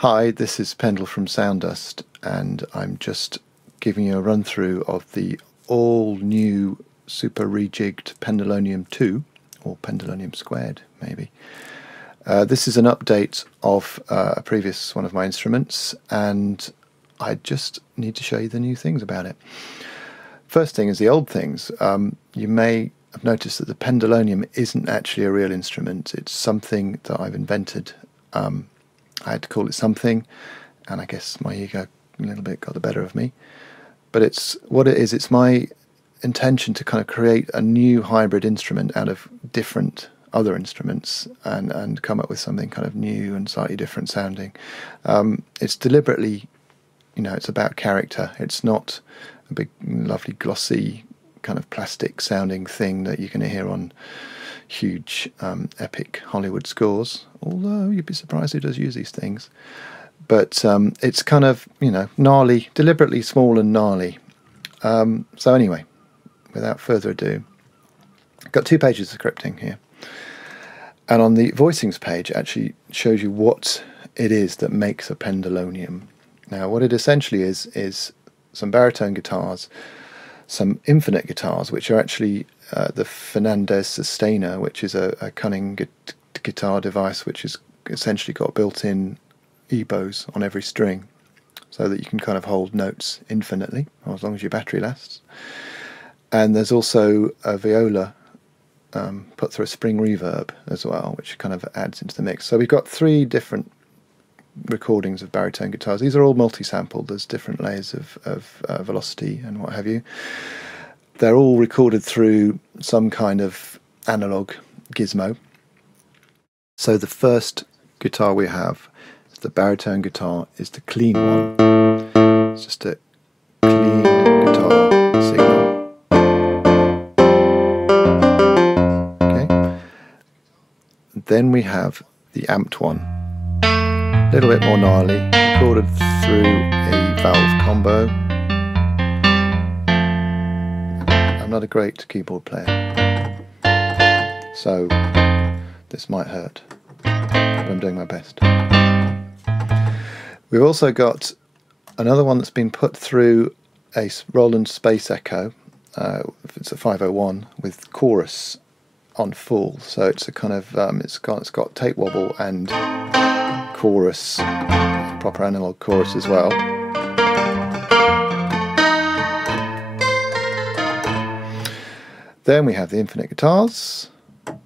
Hi, this is Pendle from Soundust, and I'm just giving you a run through of the all new super rejigged Pendleonium² or Pendleonium² maybe. This is an update of a previous one of my instruments, and I just need to show you the new things about it. First thing is the old things. You may have noticed that the Pendalonium isn't actually a real instrument. It's something that I've invented. I had to call it something, and I guess my ego a little bit got the better of me. But it's what it is. It's my intention to kind of create a new hybrid instrument out of different other instruments and come up with something kind of new and slightly different sounding. It's deliberately, it's about character. It's not a big, lovely, glossy kind of plastic sounding thing that you can hear on huge epic Hollywood scores, although you'd be surprised who does use these things. But it's kind of, gnarly, deliberately small and gnarly. So anyway, without further ado, I've got 2 pages of scripting here. And on the voicings page, it actually shows you what it is that makes a Pendalonium. Now, what it essentially is some baritone guitars, some infinite guitars, which are actually the Fernandez Sustainer, which is a cunning guitar device which has essentially got built-in EBOs on every string, so that you can kind of hold notes infinitely, or as long as your battery lasts. And there's also a viola put through a spring reverb as well, which kind of adds into the mix. So we've got 3 different recordings of baritone guitars. These are all multi-sampled. There's different layers of velocity and what have you. They're all recorded through some kind of analog gizmo. So the first guitar we have, the baritone guitar, is the clean one. It's just a clean guitar signal. Okay. Then we have the amped one. A little bit more gnarly, recorded through a valve combo. I'm not a great keyboard player, so this might hurt, but I'm doing my best. We've also got another one that's been put through a Roland Space Echo. It's a 501 with chorus on full, so it's a kind of it's got tape wobble and chorus, proper analog chorus as well. Then we have the infinite guitars. So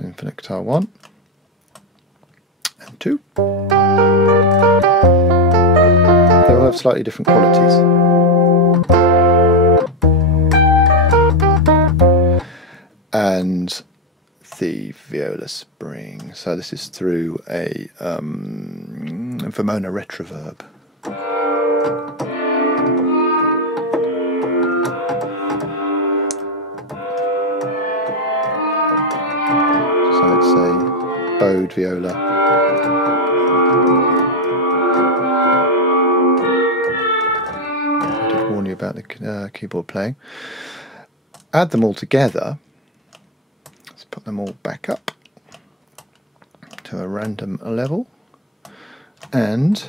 infinite guitar 1 and 2. They all have slightly different qualities. And the viola spring. So this is through a Vermona retroverb. So it's a bowed viola. I did warn you about the keyboard playing. Add them all together. Put them all back up to a random level, and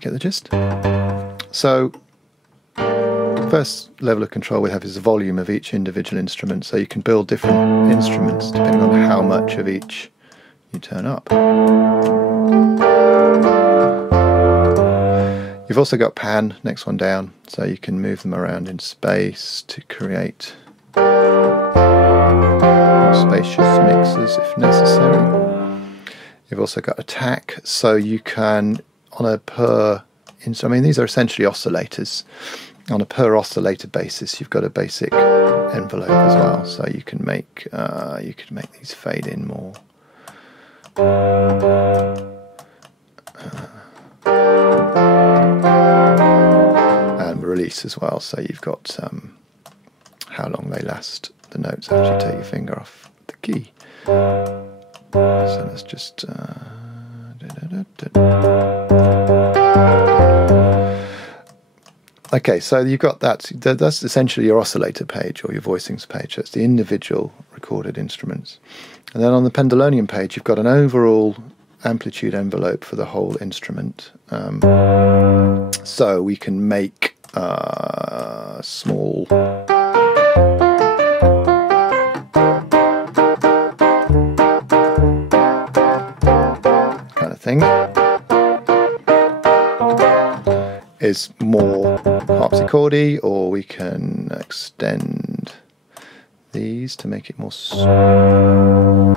get the gist. So first level of control we have is the volume of each individual instrument, so you can build different instruments depending on how much of each you turn up. You've also got pan, next one down, so you can move them around in space to create more spacious mixes if necessary. You've also got attack, so you can, on a per instrument, I mean these are essentially oscillators. On a per oscillator basis, you've got a basic envelope as well, so you can make these fade in more. release as well, so you've got how long they last, the notes after you take your finger off the key. So let's just okay, so you've got that's essentially your oscillator page or your voicings page. That's the individual recorded instruments. And then on the Pendalonium page you've got an overall amplitude envelope for the whole instrument. So we can make small kind of thing is more harpsichordy, or we can extend these to make it more kind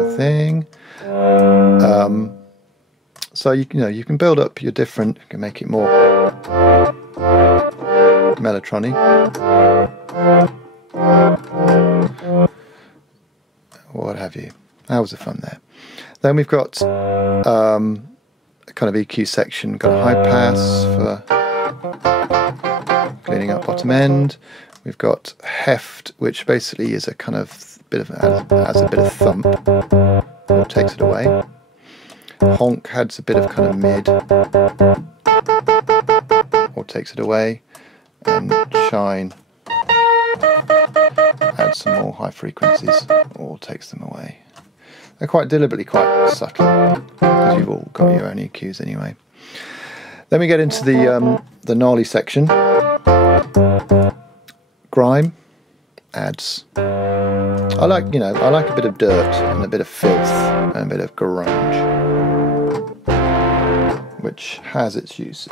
of thing. So you can build up your different, you can make it more mellotronic, what have you. That was the fun there. Then we've got a kind of EQ section, got a high pass for cleaning up bottom end. We've got heft, which basically is a kind of bit of adds a bit of thump, or takes it away. Honk adds a bit of kind of mid, or takes it away. And shine adds some more high frequencies, or takes them away. They're quite deliberately quite subtle, because you've all got your own EQs anyway. Then we get into the gnarly section. Grime adds. I like a bit of dirt and a bit of filth and a bit of grunge, which has its uses.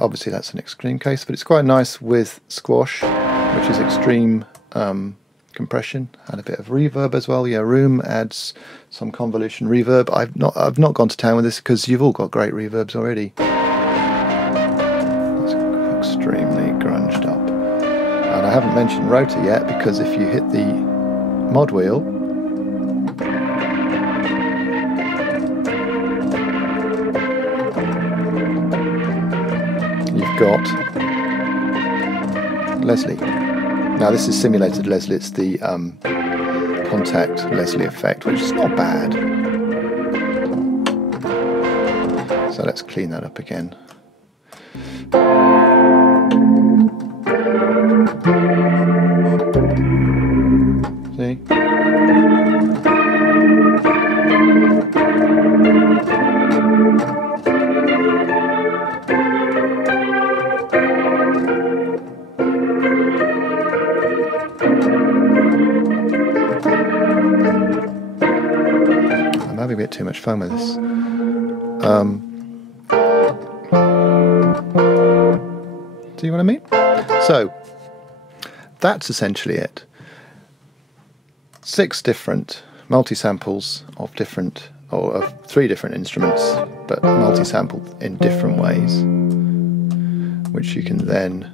Obviously that's an extreme case, but it's quite nice with squash, which is extreme compression, and a bit of reverb as well. Yeah, Room adds some convolution reverb. I've not gone to town with this because you've all got great reverbs already. It's extremely grunged up. And I haven't mentioned rotor yet, because if you hit the mod wheel, you've got Leslie. Now this is simulated Leslie, it's the contact Leslie effect, which is not bad. So let's clean that up again. See? I'm having a bit too much fun with this. Do you know what I mean? So that's essentially it. 6 different multi-samples of 3 different instruments, but multi-sampled in different ways, which you can then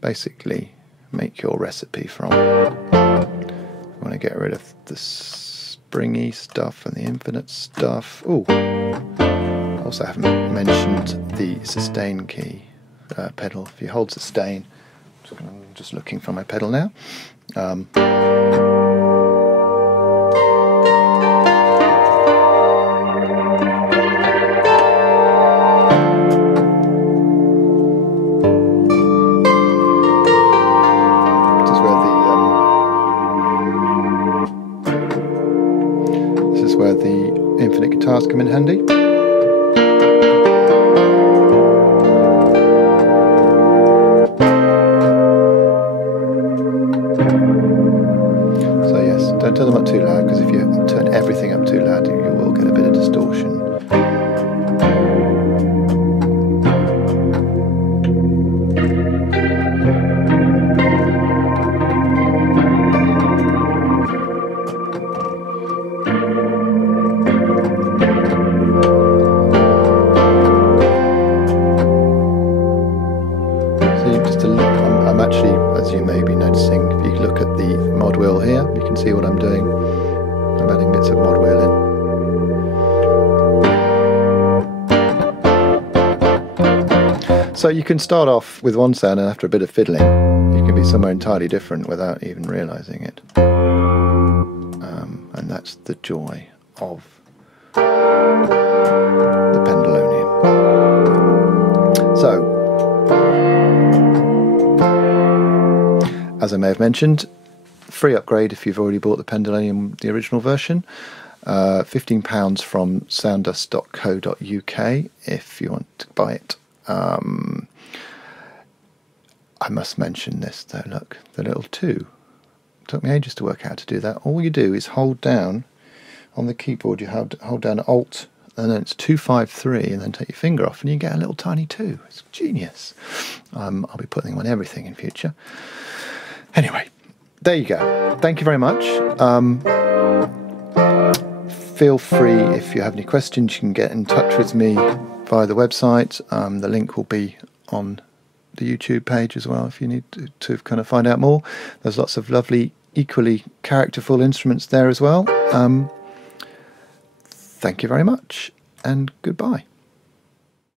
basically make your recipe from. You want to get rid of the springy stuff and the infinite stuff. Ooh, also I haven't mentioned the sustain key pedal. If you hold sustain, I'm just looking for my pedal now. This is where the infinite guitars come in handy. Don't turn them up too loud, because if you turn everything up too loud, you will get a bit of distortion. So I'm actually, as you may be noticing, if you look at the mod wheel here, here. You can see what I'm doing. I'm adding bits of mod wheel in. So you can start off with one sound, and after a bit of fiddling you can be somewhere entirely different without even realising it. And that's the joy of the Pendalonium. So, as I may have mentioned, free upgrade if you've already bought the Pendalonium, the original version. £15 from sounddust.co.uk if you want to buy it. I must mention this though, look, the little 2. It took me ages to work out how to do that. All you do is hold down on the keyboard, you hold down Alt, and then it's 253, and then take your finger off and you get a little tiny 2. It's genius. I'll be putting them on everything in future. Anyway, there you go. Thank you very much. Feel free, if you have any questions, you can get in touch with me via the website. The link will be on the YouTube page as well if you need to kind of find out more. There's lots of lovely, equally characterful instruments there as well. Thank you very much, and goodbye.